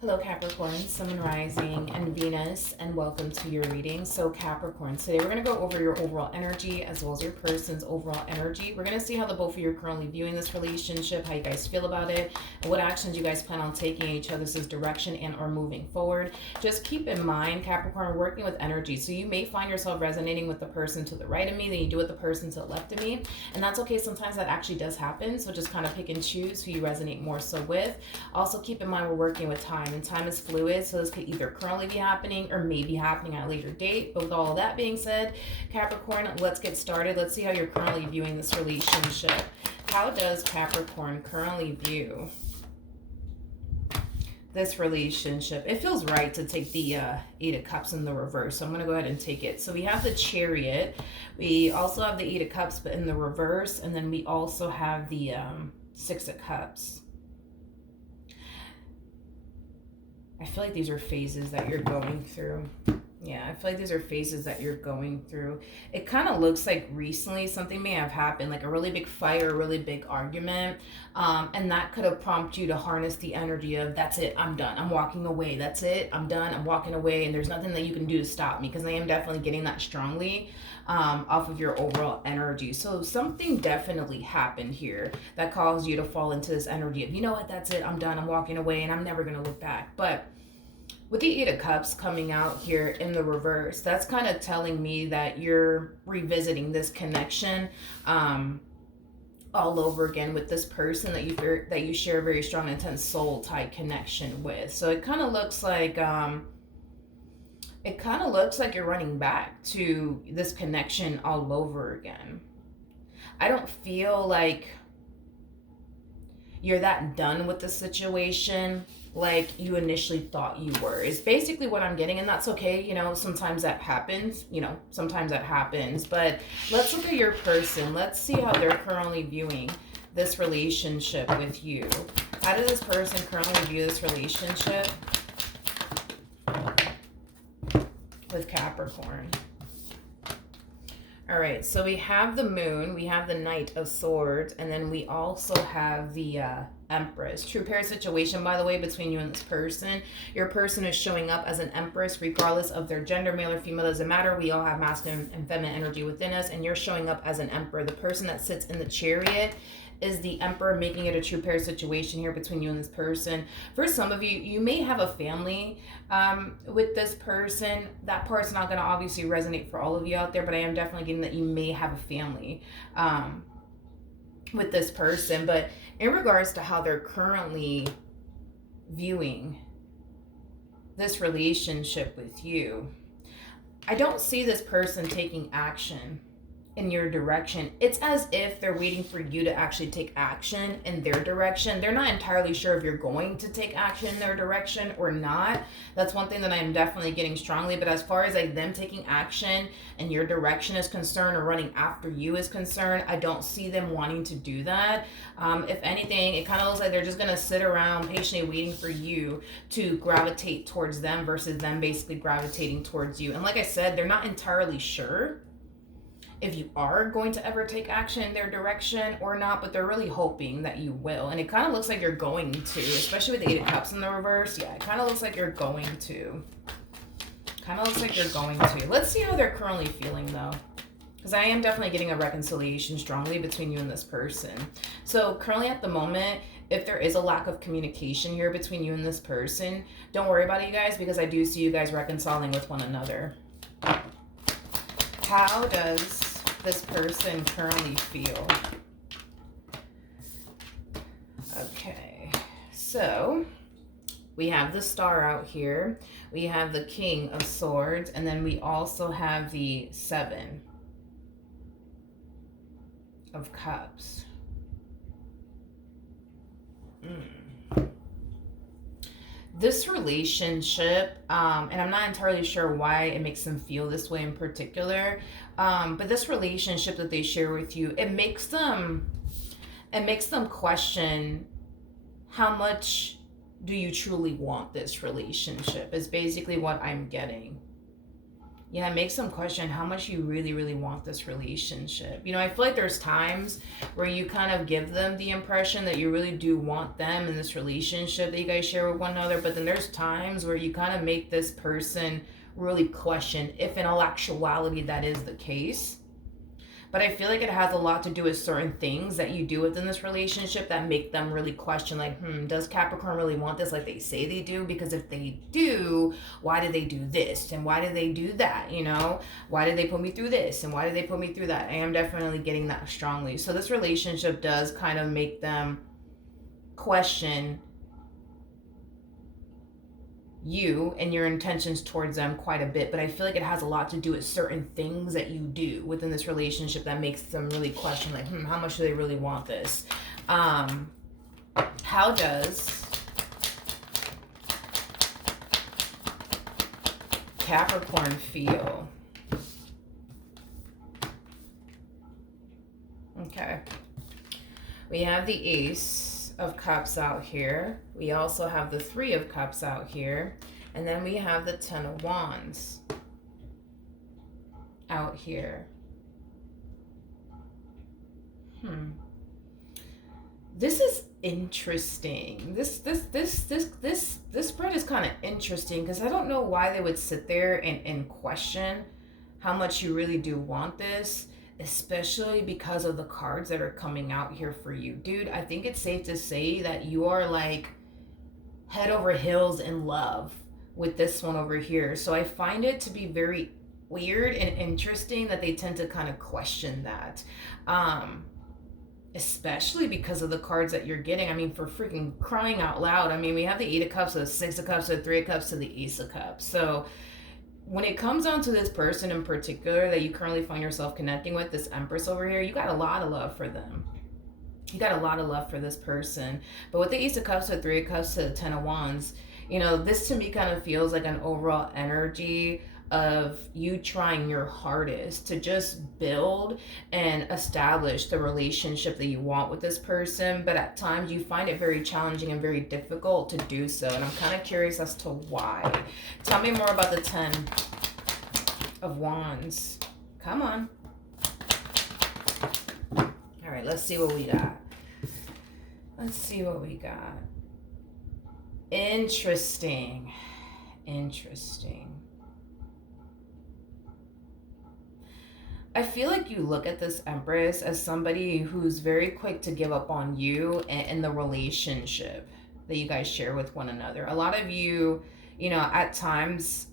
Hello Capricorn, Sun and Rising and Venus, and welcome to your reading. So Capricorn, today we're going to go over your overall energy as well as your person's overall energy. We're going to see how the both of you are currently viewing this relationship, how you guys feel about it, and what actions you guys plan on taking in each other's direction and or moving forward. Just keep in mind, Capricorn, we're working with energy, so you may find yourself resonating with the person to the right of me than you do with the person to the left of me, and that's okay. Sometimes that actually does happen, so just kind of pick and choose who you resonate more so with. Also keep in mind we're working with time, and time is fluid, so this could either currently be happening or may be happening at a later date. But with all of that being said, Capricorn, let's get started. Let's see how you're currently viewing this relationship. How does Capricorn currently view this relationship? It feels right to take the Eight of Cups in the reverse, so I'm going to go ahead and take it. So we have the Chariot, we also have the Eight of Cups but in the reverse, and then we also have the Six of Cups. I feel like these are phases that you're going through. Yeah, I feel like these are phases that you're going through. It kind of looks like recently something may have happened, like a really big fight or a really big argument. And that could have prompted you to harness the energy of, that's it, I'm done, I'm walking away. That's it, I'm done, I'm walking away. And there's nothing that you can do to stop me, because I am definitely getting that strongly off of your overall energy. So something definitely happened here that caused you to fall into this energy of, you know what, that's it, I'm done, I'm walking away, and I'm never going to look back. But with the Eight of Cups coming out here in the reverse, that's kind of telling me that you're revisiting this connection all over again with this person that you share a very strong, intense soul tie connection with. So it kind of looks like you're running back to this connection all over again. I don't feel like you're that done with the situation like you initially thought you were, is basically what I'm getting. And that's okay, sometimes that happens, but let's look at your person. Let's see how they're currently viewing this relationship with you. How does this person currently view this relationship with Capricorn? All right, so we have the Moon, we have the Knight of Swords, and then we also have the Empress. True pair situation, by the way, between you and this person. Your person is showing up as an Empress, regardless of their gender, male or female, doesn't matter. We all have masculine and feminine energy within us, and you're showing up as an Emperor. The person that sits in the Chariot is the Emperor, making it a true pair situation here between you and this person. For some of you, you may have a family with this person. That part's not going to obviously resonate for all of you out there, but I am definitely getting that you may have a family with this person. But in regards to how they're currently viewing this relationship with you, I don't see this person taking action in your direction. It's as if they're waiting for you to actually take action in their direction. They're not entirely sure if you're going to take action in their direction or not. That's one thing that I'm definitely getting strongly. But as far as like them taking action in your direction is concerned, or running after you is concerned, I don't see them wanting to do that. If anything, it kind of looks like they're just going to sit around patiently waiting for you to gravitate towards them versus them basically gravitating towards you. And like I said, they're not entirely sure if you are going to ever take action in their direction or not, but they're really hoping that you will. And it kind of looks like you're going to, especially with the Eight of Cups in the reverse. Yeah, it kind of looks like you're going to. Let's see how they're currently feeling, though, because I am definitely getting a reconciliation strongly between you and this person. So currently at the moment, if there is a lack of communication here between you and this person, don't worry about it, you guys, because I do see you guys reconciling with one another. How does this person currently feel? Okay, so we have the Star out here, we have the King of Swords, and then we also have the Seven of Cups. This relationship, and I'm not entirely sure why it makes them feel this way in particular, but this relationship that they share with you, it makes them question, how much do you truly want this relationship, is basically what I'm getting. Yeah, it makes them question how much you really, really want this relationship. You know, I feel like there's times where you kind of give them the impression that you really do want them in this relationship that you guys share with one another, but then there's times where you kind of make this person really question if in all actuality that is the case. But I feel like it has a lot to do with certain things that you do within this relationship that make them really question, like, does Capricorn really want this like they say they do? Because if they do, why did they do this? And why did they do that? You know, why did they put me through this? And why did they put me through that? I am definitely getting that strongly. So this relationship does kind of make them question you and your intentions towards them quite a bit, but I feel like it has a lot to do with certain things that you do within this relationship that makes them really question, like, how much do they really want this? How does Capricorn feel? Okay, we have the Ace of Cups out here. We also have the Three of Cups out here. And then we have the Ten of Wands out here. This is interesting. This spread is kind of interesting because I don't know why they would sit there and question how much you really do want this, especially because of the cards that are coming out here for you. Dude, I think it's safe to say that you are like head over heels in love with this one over here. So I find it to be very weird and interesting that they tend to kind of question that. Especially because of the cards that you're getting. I mean, for freaking crying out loud. I mean, we have the Eight of Cups, the Six of Cups, the Three of Cups, to the Ace of Cups. So when it comes down to this person in particular that you currently find yourself connecting with, this Empress over here, you got a lot of love for them. You got a lot of love for this person. But with the Ace of Cups, the Three of Cups, to the Ten of Wands, you know, this to me kind of feels like an overall energy of you trying your hardest to just build and establish the relationship that you want with this person, but at times you find it very challenging and very difficult to do so, and I'm kind of curious as to why. Tell me more about the Ten of Wands. Come on. All right, let's see what we got. Let's see what we got. Interesting. I feel like you look at this Empress as somebody who's very quick to give up on you and the relationship that you guys share with one another. A lot of you, you know, at times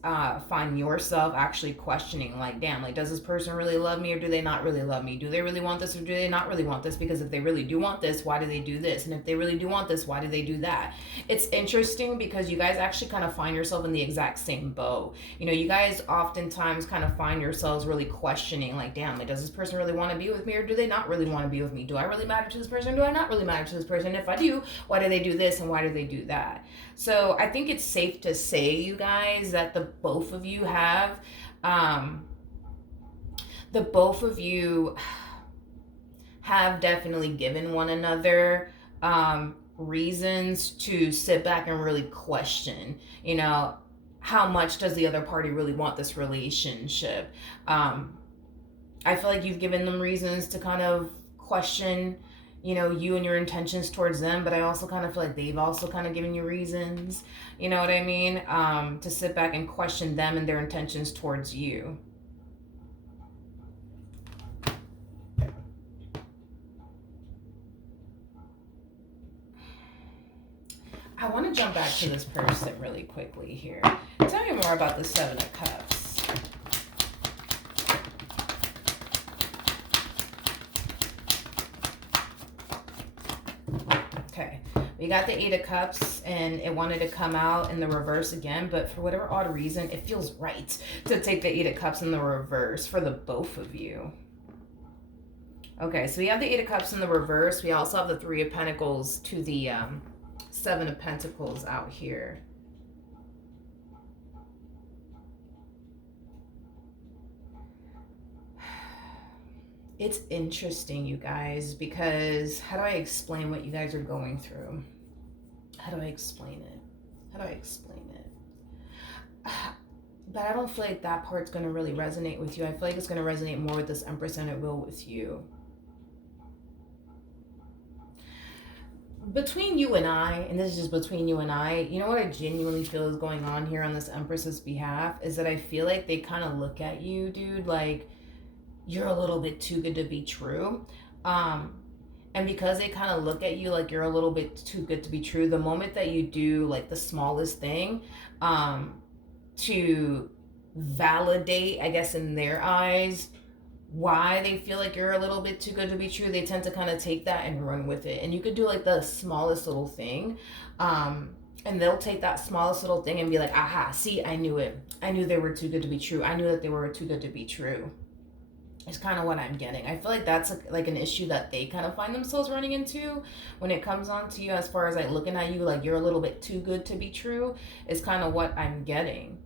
find yourself actually questioning, like, damn, like, does this person really love me or do they not really love me? Do they really want this or do they not really want this? Because if they really do want this, why do they do this? And if they really do want this, why do they do that? It's interesting because you guys actually kind of find yourself in the exact same boat. You know, you guys oftentimes kind of find yourselves really questioning, like, damn, like, does this person really want to be with me or do they not really want to be with me? Do I really matter to this person? Do I not really matter to this person? If I do, why do they do this and why do they do that? So I think it's safe to say, you guys, that the both of you have definitely given one another reasons to sit back and really question, you know, how much does the other party really want this relationship? I feel like you've given them reasons to kind of question, you know, you and your intentions towards them, but I also kind of feel like they've also kind of given you reasons, you know what I mean, to sit back and question them and their intentions towards you. I want to jump back to this person really quickly here. Tell me more about the Seven of Cups. Okay, we got the Eight of Cups and it wanted to come out in the reverse again, but for whatever odd reason, it feels right to take the Eight of Cups in the reverse for the both of you. Okay, so we have the Eight of Cups in the reverse. We also have the Three of Pentacles to the Seven of Pentacles out here. It's interesting, you guys, because how do I explain what you guys are going through? How do I explain it? But I don't feel like that part's going to really resonate with you. I feel like it's going to resonate more with this Empress than it will with you. Between you and I, and this is just between you and I, you know what I genuinely feel is going on here on this Empress's behalf is that I feel like they kind of look at you, dude, like you're a little bit too good to be true. And because they kind of look at you like you're a little bit too good to be true, the moment that you do like the smallest thing, to validate, I guess, in their eyes, why they feel like you're a little bit too good to be true, they tend to kind of take that and run with it. And you could do like the smallest little thing, and they'll take that smallest little thing and be like, aha, see, I knew it. I knew they were too good to be true. I knew that they were too good to be true. It's kind of what I'm getting. I feel like that's like an issue that they kind of find themselves running into when it comes on to you, as far as like looking at you like you're a little bit too good to be true, is kind of what I'm getting.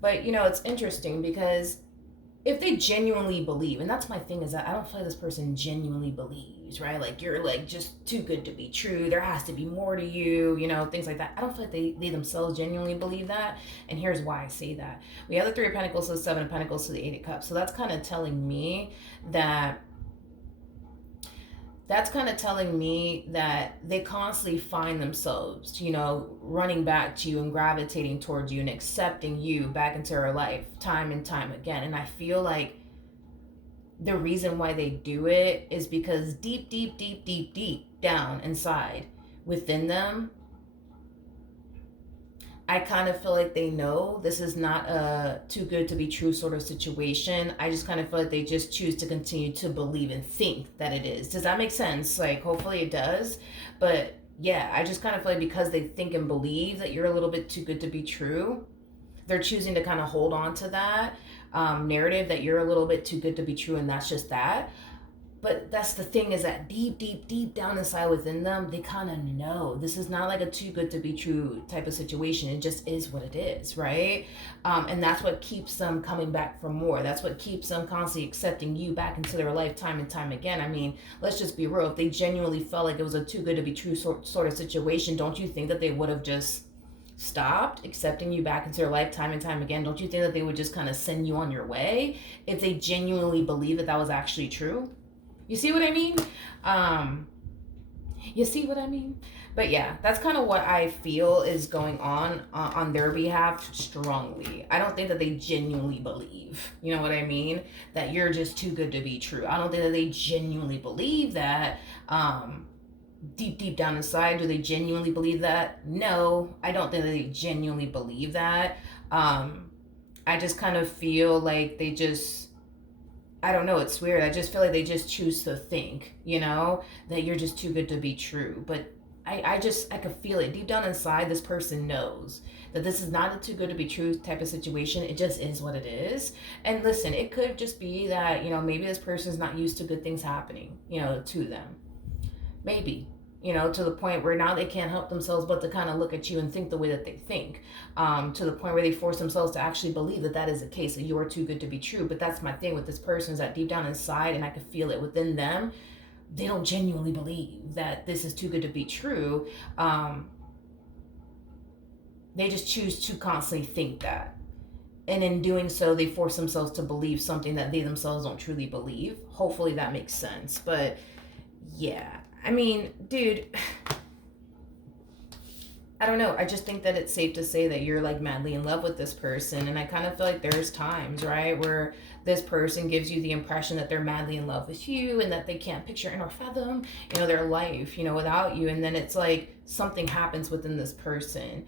But, you know, it's interesting because if they genuinely believe, and that's my thing, is that I don't feel like this person genuinely believes, right? Like you're like just too good to be true. There has to be more to you, you know, things like that. I don't feel like they themselves genuinely believe that. And here's why I say that. We have the Three of Pentacles to the Seven of Pentacles to the Eight of Cups. So that's kind of telling me that they constantly find themselves, you know, running back to you and gravitating towards you and accepting you back into their life time and time again. And I feel like the reason why they do it is because deep down inside within them, I kind of feel like they know this is not a too good to be true sort of situation. I just kind of feel like they just choose to continue to believe and think that it is. Does that make sense? Like, hopefully it does. But yeah, I just kind of feel like because they think and believe that you're a little bit too good to be true, they're choosing to kind of hold on to that narrative that you're a little bit too good to be true, and that's just that. But that's the thing, is that deep down inside within them, they kind of know this is not like a too good to be true type of situation. It just is what it is, right? And that's what keeps them coming back for more. That's what keeps them constantly accepting you back into their life time and time again. I mean, let's just be real. If they genuinely felt like it was a too good to be true sort of situation, don't you think that they would have just stopped accepting you back into their life time and time again? Don't you think that they would just kind of send you on your way if they genuinely believed that that was actually true? You see what I mean? You see what I mean? But yeah, that's kind of what I feel is going on their behalf strongly. I don't think that they genuinely believe, you know what I mean, that you're just too good to be true. I don't think that they genuinely believe that. Deep down inside, do they genuinely believe that? No, I don't think that they genuinely believe that. I just kind of feel like they just, I don't know, it's weird. I just feel like they just choose to think, you know, that you're just too good to be true. But I could feel it. Deep down inside, this person knows that this is not a too good to be true type of situation. It just is what it is. And listen, it could just be that, you know, maybe this person's not used to good things happening, you know, to them. Maybe, you know, to the point where now they can't help themselves but to kind of look at you and think the way that they think, to the point where they force themselves to actually believe that that is the case, that you are too good to be true. But that's my thing with this person, is that deep down inside, and I can feel it within them, they don't genuinely believe that this is too good to be true. They just choose to constantly think that. And in doing so, they force themselves to believe something that they themselves don't truly believe. Hopefully that makes sense. But yeah, I mean, dude, I don't know. I just think that it's safe to say that you're like madly in love with this person. And I kind of feel like there's times, right, where this person gives you the impression that they're madly in love with you and that they can't picture and or fathom, you know, their life, you know, without you. And then it's like something happens within this person.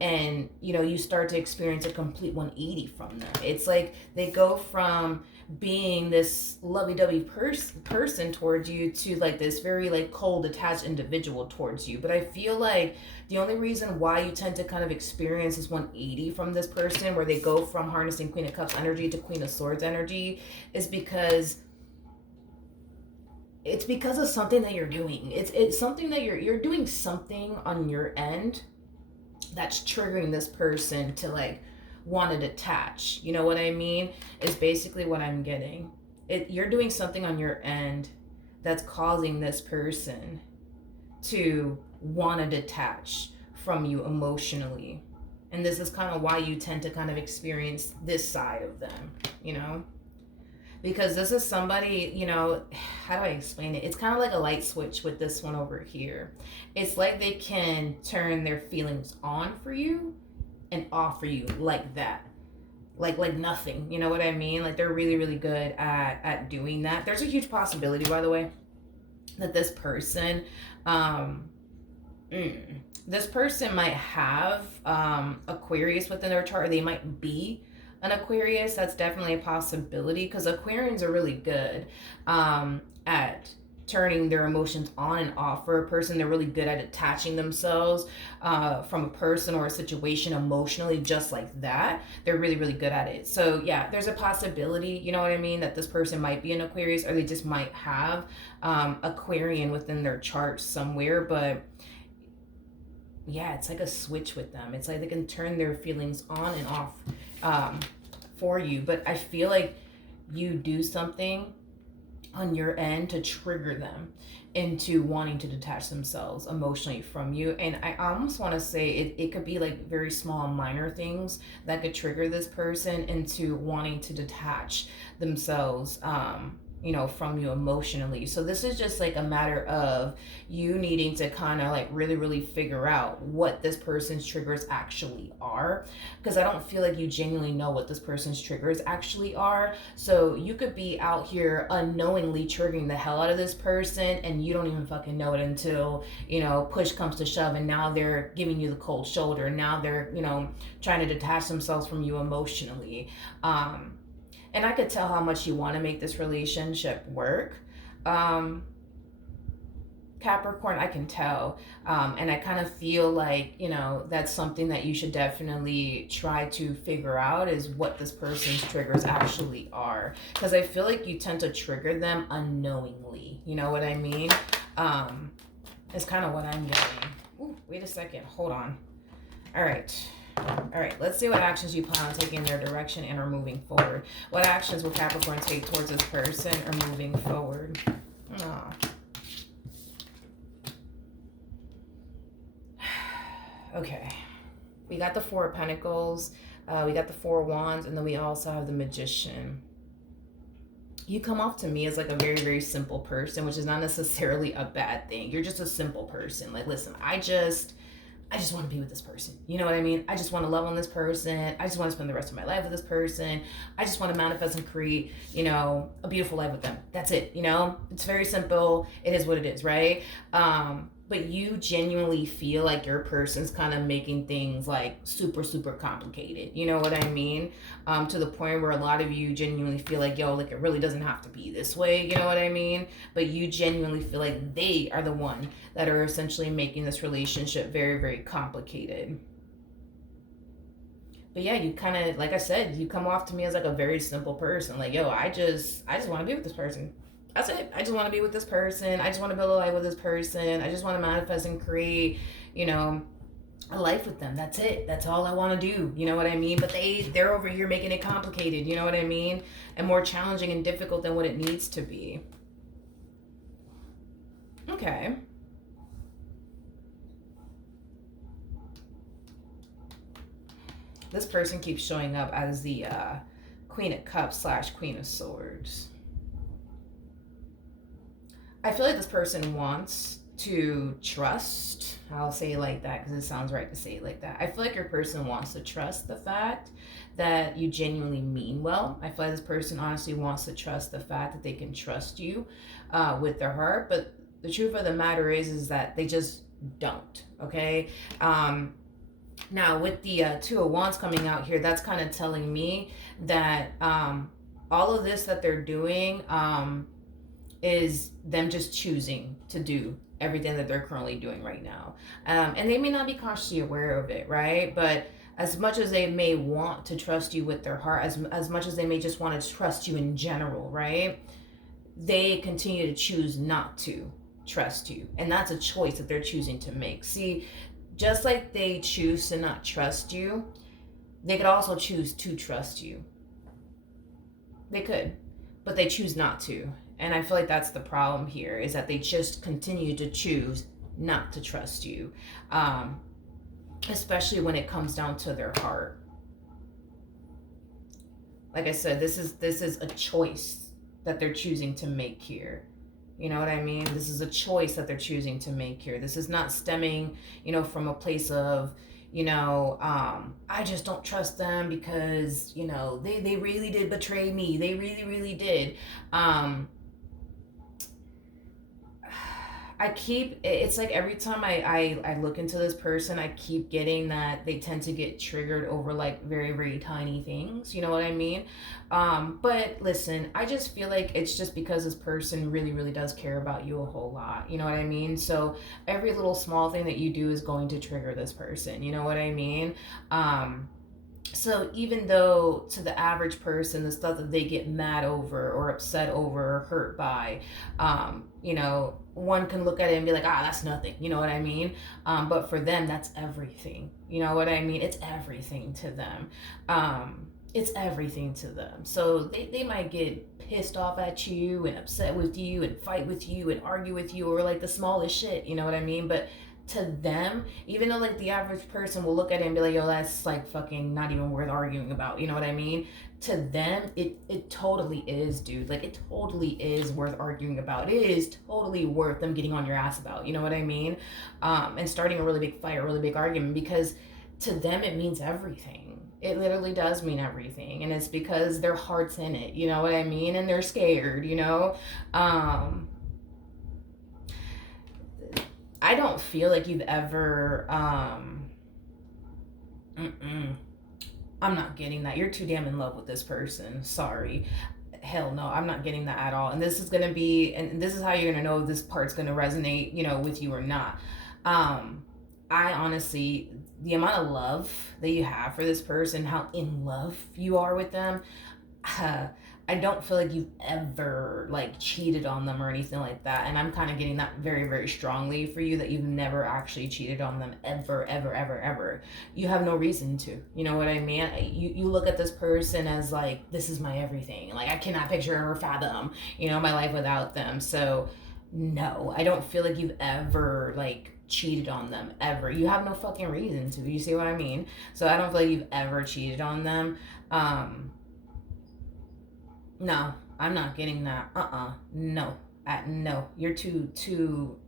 And, you know, you start to experience a complete 180 from them. It's like they go from being this lovey-dovey person towards you to like this very like cold, attached individual towards you. But I feel like the only reason why you tend to kind of experience this 180 from this person, where they go from harnessing Queen of Cups energy to Queen of Swords energy, is because it's because of something that you're doing. It's something that you're doing something on your end that's triggering this person to like want to detach. You know what I mean? Is basically what I'm getting. You're doing something on your end that's causing this person to want to detach from you emotionally. And this is kind of why you tend to kind of experience this side of them, you know? Because this is somebody, you know, how do I explain it? It's kind of like a light switch with this one over here. It's like they can turn their feelings on for you and off for you like that. Like nothing, you know what I mean? Like they're really, really good at doing that. There's a huge possibility, by the way, that um, this person might have Aquarius within their chart, or they might be an Aquarius. That's definitely a possibility, because Aquarians are really good at turning their emotions on and off for a person. They're really good at attaching themselves from a person or a situation emotionally, just like that. They're really, really good at it. So yeah, there's a possibility, you know what I mean, that this person might be an Aquarius, or they just might have Aquarian within their chart somewhere. But yeah, it's like a switch with them. It's like they can turn their feelings on and off for you. But I feel like you do something on your end to trigger them into wanting to detach themselves emotionally from you. And I almost want to say it could be like very small, minor things that could trigger this person into wanting to detach themselves you know, from you emotionally. So this is just like a matter of you needing to kind of like really, really figure out what this person's triggers actually are. Because I don't feel like you genuinely know what this person's triggers actually are. So you could be out here unknowingly triggering the hell out of this person, and you don't even fucking know it until, you know, push comes to shove, and now they're giving you the cold shoulder. Now they're, you know, trying to detach themselves from you emotionally. And I could tell how much you want to make this relationship work. Capricorn, I can tell. And I kind of feel like, you know, that's something that you should definitely try to figure out, is what this person's triggers actually are. Because I feel like you tend to trigger them unknowingly. You know what I mean? It's kind of what I'm getting. Ooh, wait a second. Hold on. All right, let's see what actions you plan on taking in their direction and are moving forward. What actions will Capricorn take towards this person or moving forward? Oh. Okay. We got the Four of Pentacles, we got the Four of Wands, and then we also have the Magician. You come off to me as like a very, very simple person, which is not necessarily a bad thing. You're just a simple person. Like, listen, I just want to be with this person. You know what I mean? I just want to love on this person. I just want to spend the rest of my life with this person. I just want to manifest and create, you know, a beautiful life with them. That's it. You know, it's very simple. It is what it is, right? But you genuinely feel like your person's kind of making things like super, super complicated. You know what I mean? To the point where a lot of you genuinely feel like, yo, like it really doesn't have to be this way. You know what I mean? But you genuinely feel like they are the one that are essentially making this relationship very, very complicated. But yeah, you kind of, like I said, you come off to me as like a very simple person. Like, yo, I just want to be with this person. That's it. I just want to be with this person. I just want to build a life with this person. I just want to manifest and create, you know, a life with them. That's it. That's all I want to do. You know what I mean? But they're over here making it complicated. You know what I mean? And more challenging and difficult than what it needs to be. Okay. This person keeps showing up as the Queen of Cups / Queen of Swords. I feel like this person wants to trust. I'll say it like that because it sounds right to say it like that. I feel like your person wants to trust the fact that you genuinely mean well. I feel like this person honestly wants to trust the fact that they can trust you with their heart. But the truth of the matter is that they just don't, okay? Now, with the Two of Wands coming out here, that's kind of telling me that all of this that they're doing is them just choosing to do everything that they're currently doing right now. And they may not be consciously aware of it, right? But as much as they may want to trust you with their heart, as much as they may just want to trust you in general, right? They continue to choose not to trust you. And that's a choice that they're choosing to make. See, just like they choose to not trust you, they could also choose to trust you. They could, but they choose not to. And I feel like that's the problem here, is that they just continue to choose not to trust you. especially when it comes down to their heart. Like I said, this is a choice that they're choosing to make here. You know what I mean? This is a choice that they're choosing to make here. This is not stemming, from a place of, I just don't trust them because, they really did betray me. They really, really did. It's like every time I look into this person, I keep getting that they tend to get triggered over like very, very tiny things. You know what I mean? But listen, I just feel like it's just because this person really, really does care about you a whole lot. You know what I mean? So every little small thing that you do is going to trigger this person. You know what I mean? So even though to the average person, the stuff that they get mad over or upset over or hurt by, one can look at it and be like, that's nothing. You know what I mean? But for them, that's everything. You know what I mean? It's everything to them. It's everything to them. So they might get pissed off at you and upset with you and fight with you and argue with you over like the smallest shit. You know what I mean? But to them, even though like the average person will look at it and be like, yo, that's like fucking not even worth arguing about, you know what I mean? To them, it totally is, dude. Like, it totally is worth arguing about. It is totally worth them getting on your ass about, you know what I mean? And starting a really big fight, a really big argument, because to them it means everything. It literally does mean everything, and it's because their heart's in it, you know what I mean? And they're scared, I don't feel like you've ever I'm not getting that. You're too damn in love with this person. Sorry. Hell no, I'm not getting that at all. And this is gonna be, and this is how you're gonna know if this part's gonna resonate, with you or not. I honestly, the amount of love that you have for this person, how in love you are with them, I don't feel like you've ever like cheated on them or anything like that. And I'm kind of getting that very, very strongly for you, that you've never actually cheated on them ever, ever, ever, ever. You have no reason to. You know what I mean? You look at this person as like, this is my everything. Like, I cannot picture or fathom, my life without them. So no, I don't feel like you've ever like cheated on them ever. You have no fucking reason to. You see what I mean? So I don't feel like you've ever cheated on them. No, I'm not getting that. No. No. You're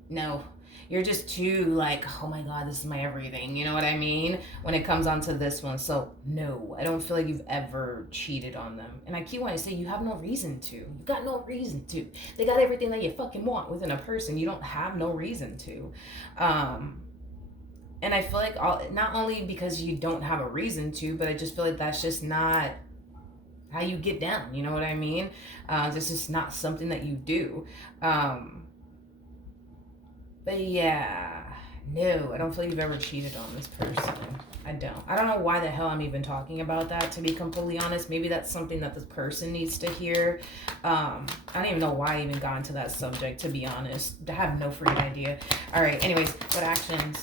no. You're just too like, oh my God, this is my everything. You know what I mean? When it comes onto this one. So no, I don't feel like you've ever cheated on them. And I keep wanting to say you have no reason to. You got no reason to. They got everything that you fucking want within a person. You don't have no reason to. And I feel like not only because you don't have a reason to, but I just feel like that's just not how you get down, you know what I mean? This is not something that you do. But yeah, no, I don't feel like you've ever cheated on this person. I don't know why the hell I'm even talking about that, to be completely honest. Maybe that's something that this person needs to hear. I don't even know why I even got into that subject, to be honest. I have no freaking idea. All right, anyways, what actions?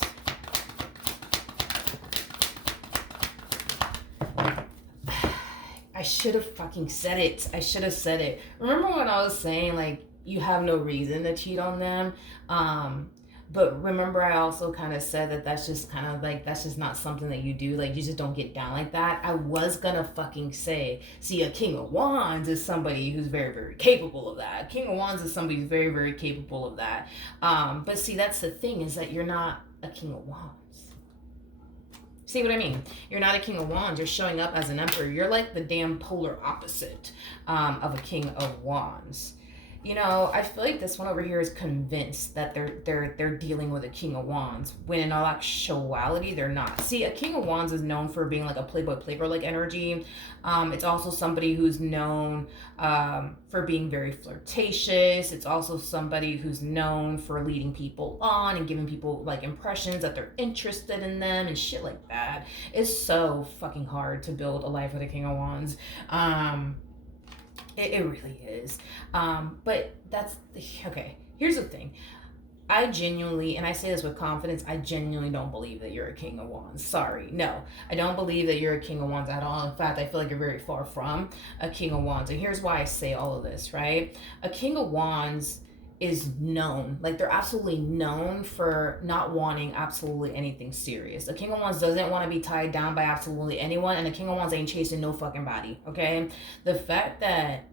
I should have fucking said it. I should have said it. Remember when I was saying, like, you have no reason to cheat on them? But remember I also kind of said that that's just kind of like, that's just not something that you do. Like, you just don't get down like that. I was gonna fucking say, see, a King of Wands is somebody who's very, very capable of that. A King of Wands is somebody who's very, very capable of that. But see, that's the thing, is that you're not a King of Wands. See what I mean? You're not a King of Wands. You're showing up as an Emperor. You're like the damn polar opposite of a King of Wands. I feel like this one over here is convinced that they're dealing with a King of Wands, when in all actuality they're not. See, a King of Wands is known for being like a playboy playgirl like energy. It's also somebody who's known for being very flirtatious. It's also somebody who's known for leading people on and giving people like impressions that they're interested in them and shit like that. It's so fucking hard to build a life with a King of Wands. It really is. But that's, okay, here's the thing. I genuinely, and I say this with confidence, I genuinely don't believe that you're a King of Wands. Sorry. No, I don't believe that you're a King of Wands at all. In fact, I feel like you're very far from a King of Wands. And here's why I say all of this, right? A King of Wands is known, like they're absolutely known for not wanting absolutely anything serious. The King of Wands doesn't want to be tied down by absolutely anyone, and the King of Wands ain't chasing no fucking body, okay? The fact that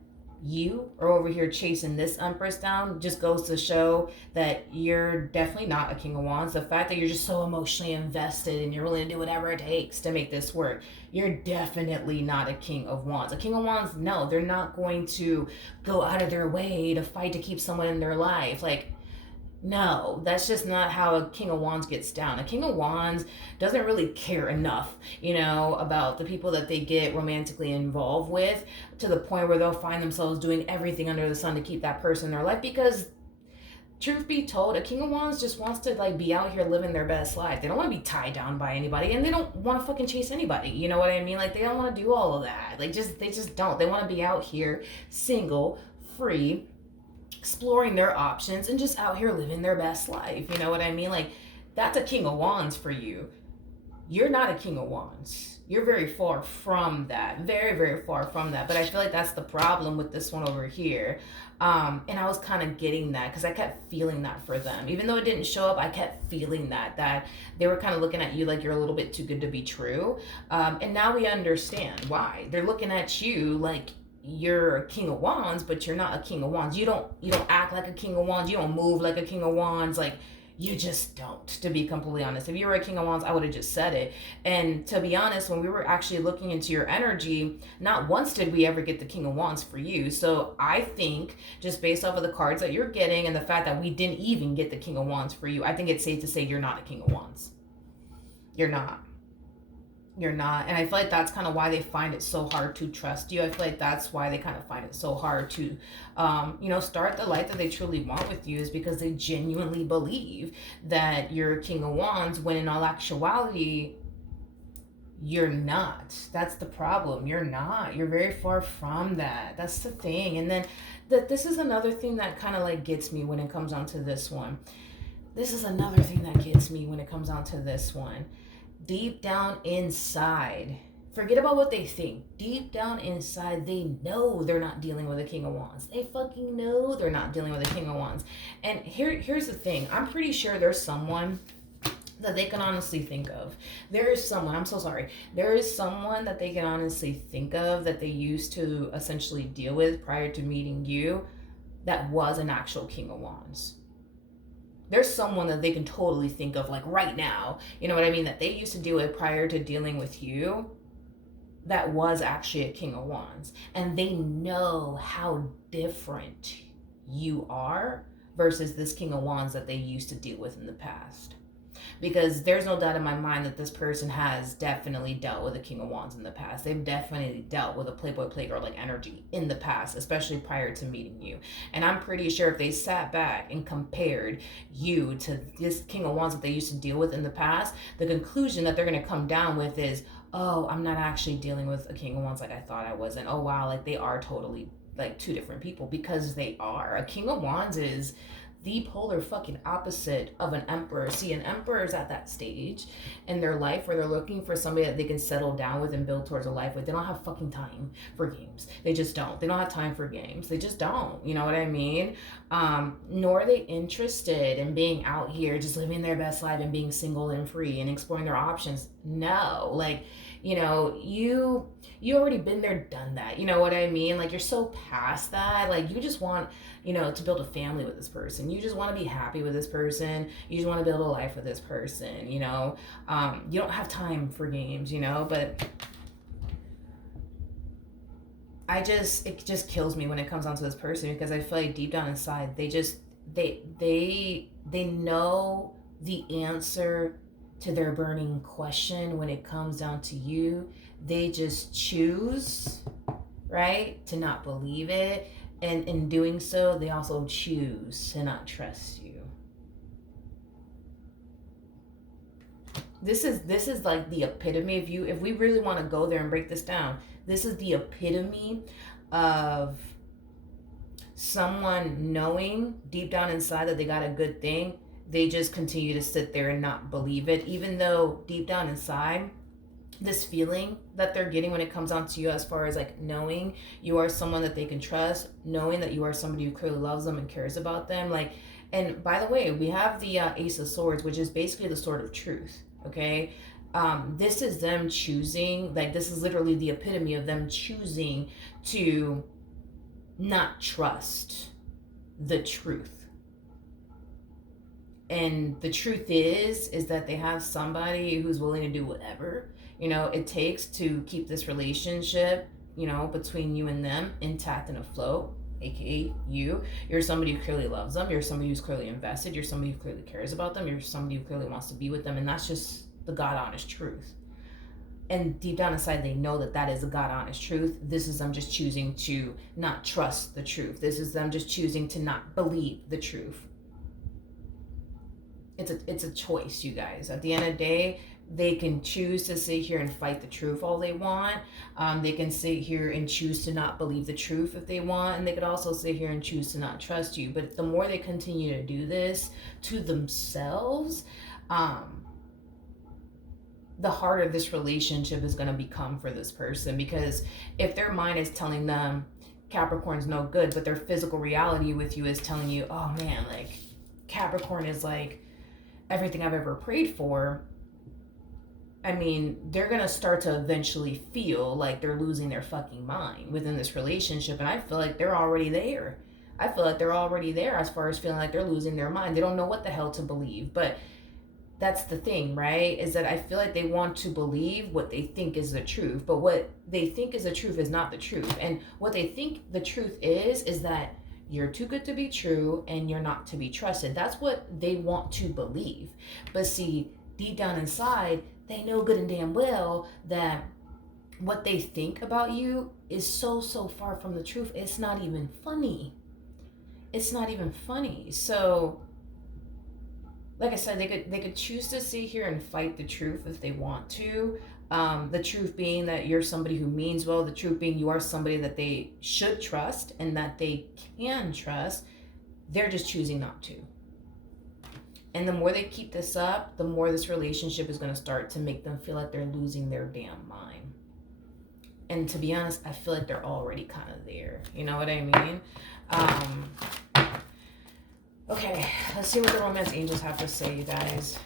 you are over here chasing this Empress down just goes to show that you're definitely not a King of Wands. The fact that you're just so emotionally invested and you're willing to do whatever it takes to make this work, you're definitely not a King of Wands. A King of Wands, no, they're not going to go out of their way to fight to keep someone in their life. Like, no, that's just not how a King of Wands gets down. A King of Wands doesn't really care enough, about the people that they get romantically involved with, to the point where they'll find themselves doing everything under the sun to keep that person in their life. Because truth be told, a King of Wands just wants to be out here living their best life. They don't want to be tied down by anybody, and they don't want to fucking chase anybody. You know what I mean? Like, they don't want to do all of that. They just don't. They want to be out here single, free, exploring their options, and just out here living their best life. You know what I mean? Like, that's a King of Wands for you. You're not a King of Wands. You're very far from that. Very, very far from that. But I feel like that's the problem with this one over here. And I was kind of getting that because I kept feeling that for them. Even though it didn't show up, I kept feeling that they were kind of looking at you like you're a little bit too good to be true. And now we understand why. They're looking at you like you're a King of Wands, but you're not a King of Wands. You don't act like a King of Wands. You don't move like a King of Wands. Like, you just don't, to be completely honest. If you were a King of Wands, I would have just said it. And to be honest, when we were actually looking into your energy, not once did we ever get the King of Wands for you. So I think, just based off of the cards that you're getting and the fact that we didn't even get the King of Wands for you, I think it's safe to say you're not a King of Wands. You're not. You're not. And I feel like that's kind of why they find it so hard to trust you. I feel like that's why they kind of find it so hard to, start the life that they truly want with you, is because they genuinely believe that you're a King of Wands, when in all actuality, you're not. That's the problem. You're not. You're very far from that. That's the thing. And then this is another thing that kind of gets me when it comes down to this one. Deep down inside, forget about what they think. Deep down inside, they know they're not dealing with a King of Wands. They fucking know they're not dealing with a King of Wands. And here's the thing. I'm pretty sure there's someone that they can honestly think of. There is someone that they can honestly think of that they used to essentially deal with prior to meeting you, that was an actual King of Wands. There's someone that they can totally think of, right now, you know what I mean, that they used to deal with prior to dealing with you, that was actually a King of Wands. And they know how different you are versus this King of Wands that they used to deal with in the past. Because there's no doubt in my mind that this person has definitely dealt with a King of Wands in the past. They've definitely dealt with a Playboy Playgirl energy in the past, especially prior to meeting you. And I'm pretty sure if they sat back and compared you to this King of Wands that they used to deal with in the past, the conclusion that they're going to come down with is, oh, I'm not actually dealing with a King of Wands like I thought I was. And oh, wow, they are totally two different people, because they are. A King of Wands is the polar fucking opposite of an emperor. See, an emperor is at that stage in their life where they're looking for somebody that they can settle down with and build towards a life with. They don't have fucking time for games. They just don't. They don't have time for games. They just don't. You know what I mean? Nor are they interested in being out here just living their best life and being single and free and exploring their options. No. You already been there, done that. You know what I mean? You're so past that. You just want, to build a family with this person. You just want to be happy with this person. You just want to build a life with this person, you don't have time for games, but it just kills me when it comes down to this person, because I feel like deep down inside, they know the answer to their burning question when it comes down to you. They just choose, right, to not believe it. And in doing so, they also choose to not trust you. This is the epitome of you. If we really want to go there and break this down, this is the epitome of someone knowing deep down inside that they got a good thing. They just continue to sit there and not believe it, even though deep down inside, this feeling that they're getting when it comes down to you, as far as like knowing you are someone that they can trust, knowing that you are somebody who clearly loves them and cares about them. Like, and by the way, we have the Ace of Swords, which is basically the sword of truth. Okay. This is them choosing, like, this is literally the epitome of them choosing to not trust the truth. And the truth is that they have somebody who's willing to do whatever, you know, it takes to keep this relationship, you know, between you and them intact and afloat. AKA you're somebody who clearly loves them, you're somebody who's clearly invested, you're somebody who clearly cares about them, you're somebody who clearly wants to be with them, and that's just the God honest truth. And deep down inside, they know that that is a God honest truth. This is them just choosing to not trust the truth. This is them just choosing to not believe the truth. It's a choice, you guys. At the end of the day, they can choose to sit here and fight the truth all they want. They can sit here and choose to not believe the truth if they want, and they could also sit here and choose to not trust you. But the more they continue to do this to themselves, the harder this relationship is going to become for this person. Because if their mind is telling them Capricorn's no good, but their physical reality with you is telling you, oh man, like Capricorn is like everything I've ever prayed for, I mean, they're going to start to eventually feel like they're losing their fucking mind within this relationship. And I feel like they're already there. I feel like they're already there as far as feeling like they're losing their mind. They don't know what the hell to believe. But that's the thing, right? Is that I feel like they want to believe what they think is the truth. But what they think is the truth is not the truth. And what they think the truth is that you're too good to be true and you're not to be trusted. That's what they want to believe. But see, deep down inside, they know good and damn well that what they think about you is so far from the truth. It's not even funny. It's not even funny. So, like I said, they could choose to sit here and fight the truth if they want to. The truth being that you're somebody who means well, the truth being you are somebody that they should trust and that they can trust. They're just choosing not to. And the more they keep this up, the more this relationship is going to start to make them feel like they're losing their damn mind. And to be honest, I feel like they're already kind of there. You know what I mean? Okay, let's see what the romance angels have to say, you guys.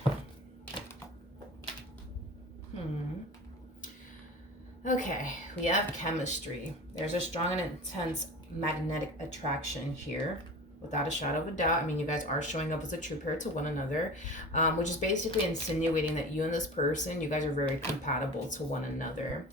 Okay, we have chemistry. There's a strong and intense magnetic attraction here, without a shadow of a doubt. I mean, you guys are showing up as a true pair to one another, which is basically insinuating that you and this person, you guys are very compatible to one another.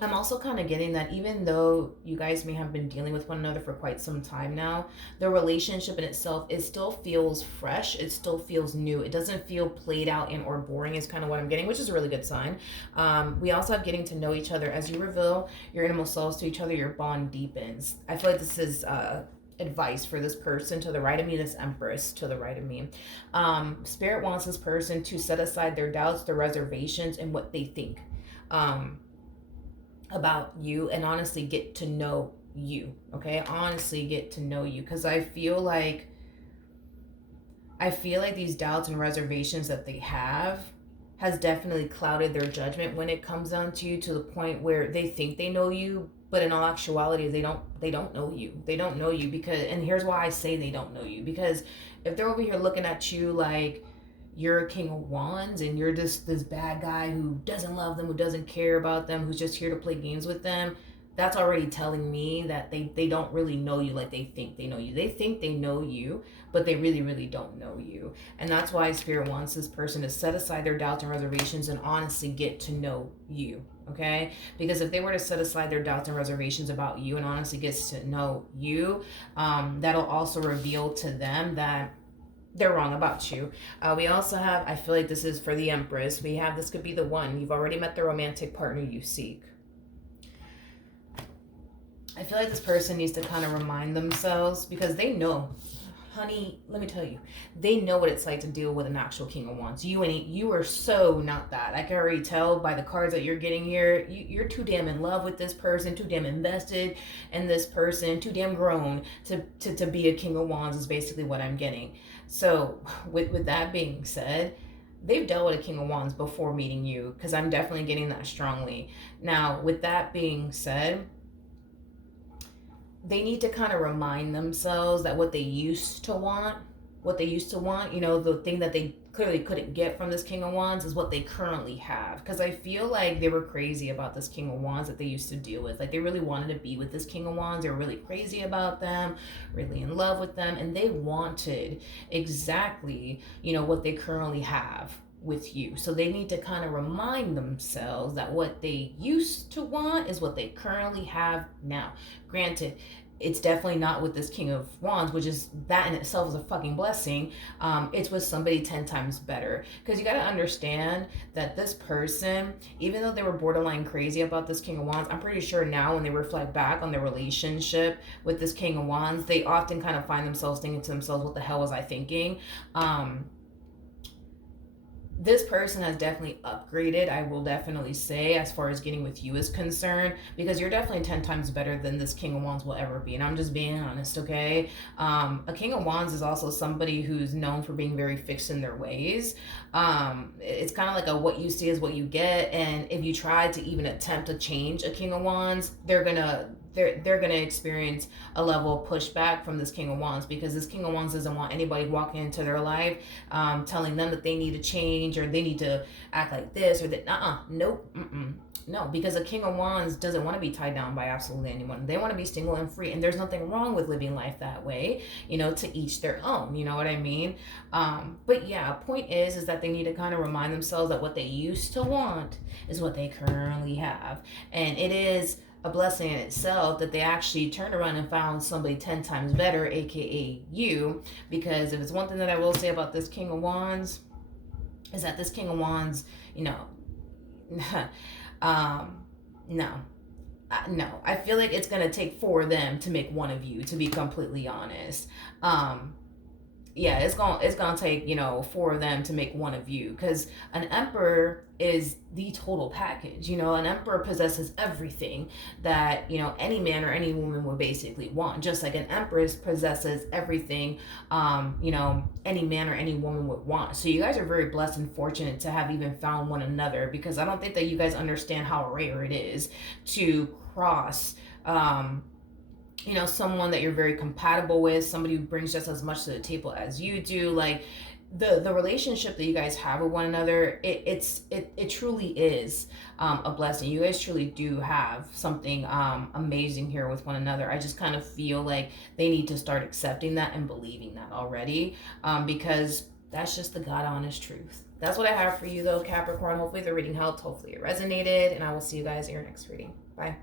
I'm also kind of getting that even though you guys may have been dealing with one another for quite some time now, the relationship in itself, it still feels fresh. It still feels new. It doesn't feel played out and or boring is kind of what I'm getting, which is a really good sign. We also have getting to know each other. As you reveal your innermost selves to each other, your bond deepens. I feel like this is advice for this person to the right of me, this Empress to the right of me. Spirit wants this person to set aside their doubts, their reservations, and what they think about you, and honestly get to know you. Okay, honestly get to know you, because I feel like these doubts and reservations that they have has definitely clouded their judgment when it comes down to you, to the point where they think they know you, but in all actuality they don't know you. They don't know you because, and here's why I say they don't know you, because if they're over here looking at you like you're a king of wands and you're just this bad guy who doesn't love them, who doesn't care about them, who's just here to play games with them, that's already telling me that they don't really know you like they think they know you. They think they know you, but they really don't know you. And that's why Spirit wants this person to set aside their doubts and reservations and honestly get to know you. Okay? Because if they were to set aside their doubts and reservations about you and honestly gets to know you, that'll also reveal to them that they're wrong about you. We also have, I feel like this is for the Empress, we have, this could be the one. You've already met the romantic partner you seek. I feel like this person needs to kind of remind themselves, because they know, honey, let me tell you, they know what it's like to deal with an actual King of Wands. You are so not that. I can already tell by the cards that you're getting here. You're too damn in love with this person, too damn invested in this person, too damn grown to be a King of Wands is basically what I'm getting. So with that being said, they've dealt with a King of Wands before meeting you, because I'm definitely getting that strongly. Now, with that being said, they need to kind of remind themselves that what they used to want, the thing that they clearly couldn't get from this King of Wands is what they currently have. Because I feel like they were crazy about this King of Wands that they used to deal with. Like, they really wanted to be with this King of Wands. They were really crazy about them, really in love with them, and they wanted exactly, what they currently have with you. So they need to kind of remind themselves that what they used to want is what they currently have now. Granted, it's definitely not with this King of Wands, which is, that in itself is a fucking blessing. It's with somebody 10 times better. Because you got to understand that this person, even though they were borderline crazy about this King of Wands, I'm pretty sure now when they reflect back on their relationship with this King of Wands, they often kind of find themselves thinking to themselves, what the hell was I thinking? This person has definitely upgraded, I will definitely say, as far as getting with you is concerned, because you're definitely 10 times better than this King of Wands will ever be. And I'm just being honest, okay? A King of Wands is also somebody who's known for being very fixed in their ways. It's kind of like a what you see is what you get. And if you try to even attempt to change a King of Wands, they're gonna experience a level of pushback from this King of Wands, because this King of Wands doesn't want anybody walking into their life telling them that they need to change or they need to act like this or that. Nope. No, because a King of Wands doesn't want to be tied down by absolutely anyone. They want to be single and free, and there's nothing wrong with living life that way, to each their own, you know what I mean? But yeah, point is that they need to kind of remind themselves that what they used to want is what they currently have. And it is a blessing in itself that they actually turned around and found somebody 10 times better, aka you. Because if it's one thing that I will say about this King of Wands, is that this King of Wands, no. No, I feel like it's gonna take 4 of them to make one of you, to be completely honest. Yeah, it's gonna take 4 of them to make one of you, because an emperor is the total package. An emperor possesses everything that any man or any woman would basically want, just like an empress possesses everything any man or any woman would want. So you guys are very blessed and fortunate to have even found one another, because I don't think that you guys understand how rare it is to cross someone that you're very compatible with, somebody who brings just as much to the table as you do. Like, the relationship that you guys have with one another, it truly is a blessing. You guys truly do have something amazing here with one another. I just kind of feel like they need to start accepting that and believing that already, because that's just the God honest truth. That's what I have for you though, Capricorn. Hopefully the reading helped, hopefully it resonated, and I will see you guys in your next reading. Bye.